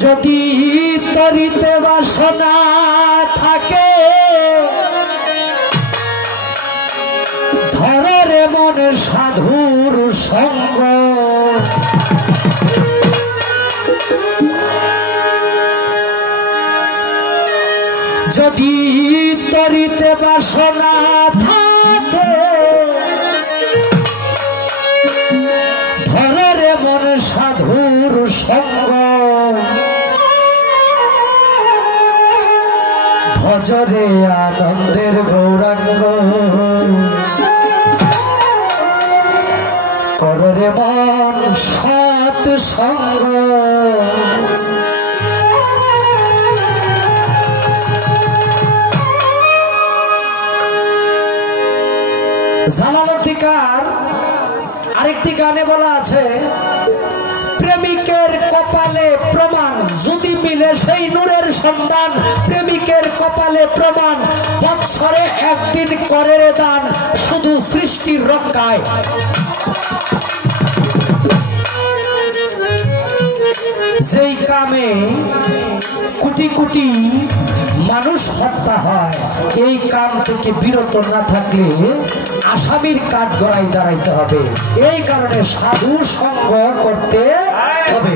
যদি তরিতে বাসনা থাকে ধরে মন সাধুর সঙ্গ যদি তরিতে বাসনা থাকে ধরে মন সাধুর সঙ্গ ভজরে আনন্দের গৌরাঙ্গ কররে মন সৎ সঙ্গ জালালতিকার আরেকটি গানে বলা আছে প্রেমিকের কপালে প্রমাণ যদি মিলে সেই নূরের সন্ধান প্রেমিকের কপালে প্রমাণ বৎসরে একদিন করে রে দান শুধু সৃষ্টির রক্ষায় যেই কামে কোটি কোটি মানুষ হত্যা হয় এই কাম থেকে বিরত না থাকলে আসামির কাঠ গড়াই দাঁড়াইতে হবে এই কারণে সাধু সঙ্গ করতে হবে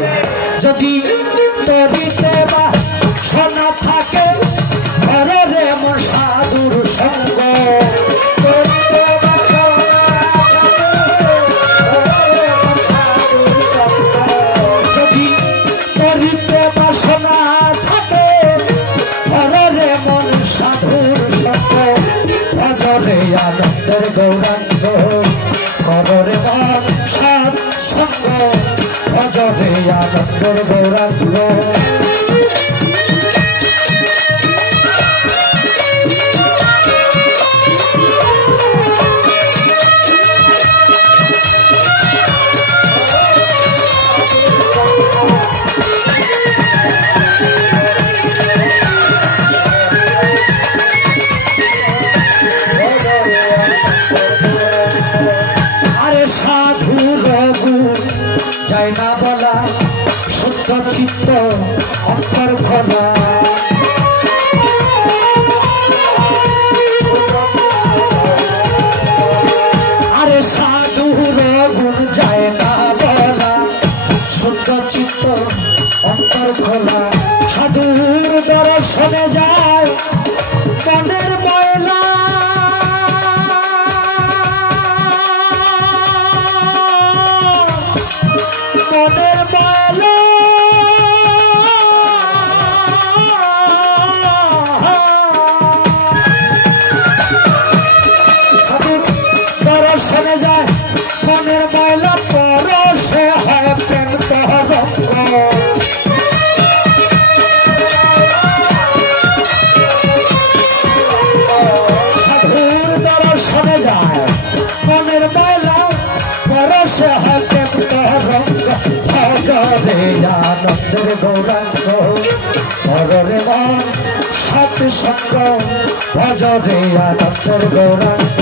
যদি তরিতে বাসনা থাকে ঘরে রে মন সাধুর সঙ্গ যদি তরিতে বাসনা থাকে ঘরে রে মন সাধুর সঙ্গ ভজরে আনন্দের গৌরাঙ্গ কররে মন সাধ সঙ্গ ভজরে আনন্দের গৌরাঙ্গ যায় না বলা শুদ্ধ চিত্ত অন্তর খোলা আরে সাধুর গুণ যায় না বলা শুদ্ধ চিত্ত অন্তর খোলা সাধুর দর্শনে যায় মনের ময়লা মনের ময়লা দর্শনে যায় মনের ময়লা পরশে হয় প্রেম তরঙ্গ সাধুর দর্শনে যায় মনের ময়লা পরশে হয় প্রেম তরঙ্গ ভজরে আনন্দের গৌরাঙ্গ কররে মন সৎ সঙ্গ ভজরে আনন্দের গৌরাঙ্গ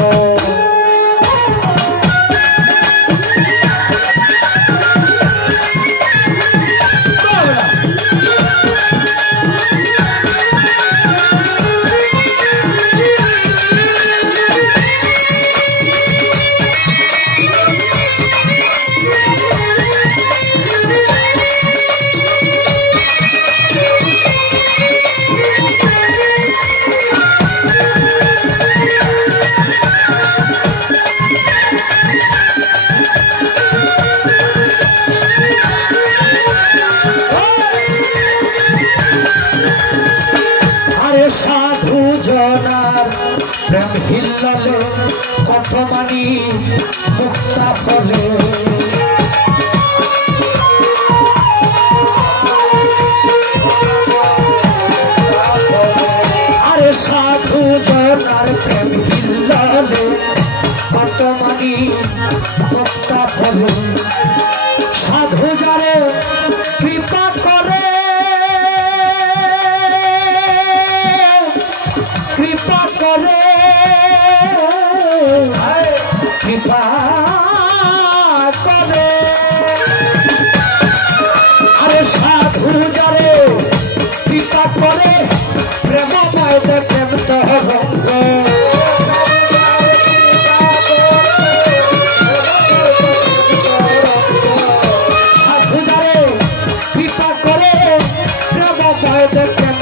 দেখেন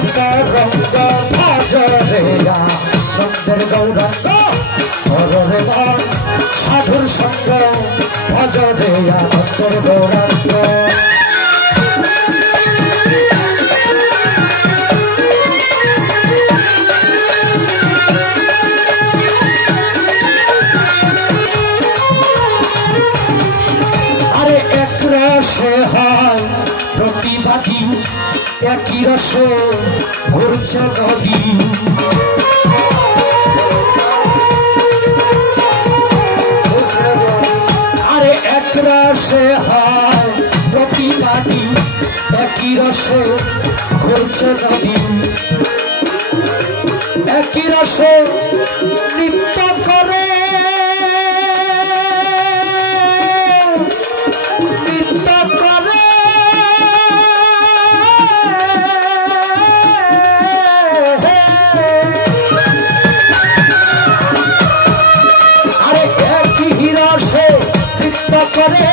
রঙ্গ ভজরে আনন্দের গৌরাঙ্গ হরে মন সাধুর সঙ্গ ভজরে আনন্দের গৌরাঙ্গ রসে হয় প্রতিবাদী একই রসে ঘুরছে নদী আরে এক রসে হয় প্রতিবাদী একই রসে ঘুরছে নদী একই রসে নৃত্য করে করে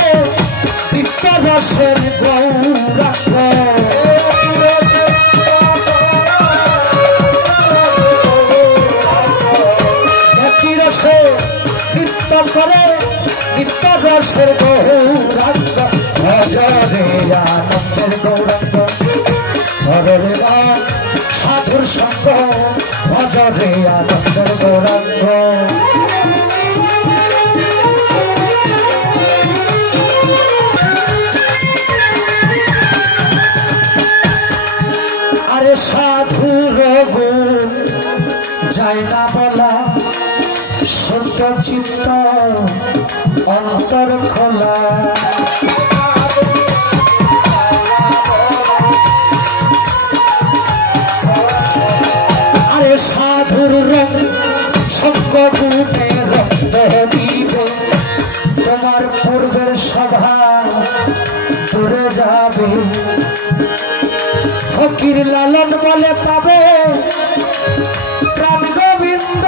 নিত্য রসের গৌরাঙ্গ একই রসে নৃত্য করে নিত্য রসের গৌরাঙ্গ ভজরে আনন্দের গৌরাঙ্গ হরে মন সাধুর সঙ্গ ভজরে আনন্দের গৌরাঙ্গ সাধুর গুণ যায় না বলা সত্য চিত্ত অন্তর খোলা আরে সাধুর রং সঙ্গ গুণে রক্ত দিবে তোমার পূর্বের সভা দূরে যাবে ফকির লালন বলে পাবে প্রাণ গোবিন্দ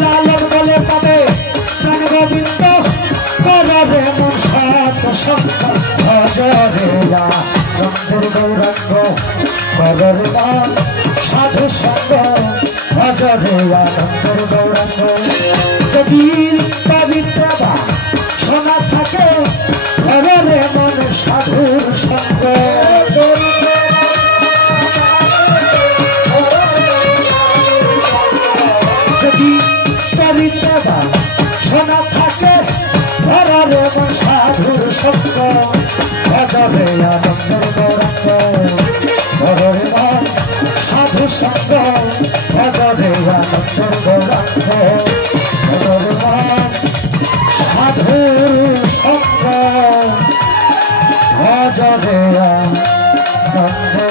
লালন বলে পাবে প্রাণ গোবিন্দ করবে মন সাত সঙ্গ ভজরে আনন্দের গৌরাঙ্গ হরে মন সাধু সঙ্গ ভজরে আনন্দের গৌরাঙ্গ যদি পবিত্র শোনা থাকে হরে মন সাধুর সঙ্গ যদি পবিত্র শোনা থাকে হরে মন সাধুর সঙ্গ ভজরে আনন্দের গৌরাঙ্গ হরে মন সাধু সঙ্গ ভজরে আনন্দের গৌরাঙ্গ হরে মন সাধুর সঙ্গ ভজরে আনন্দের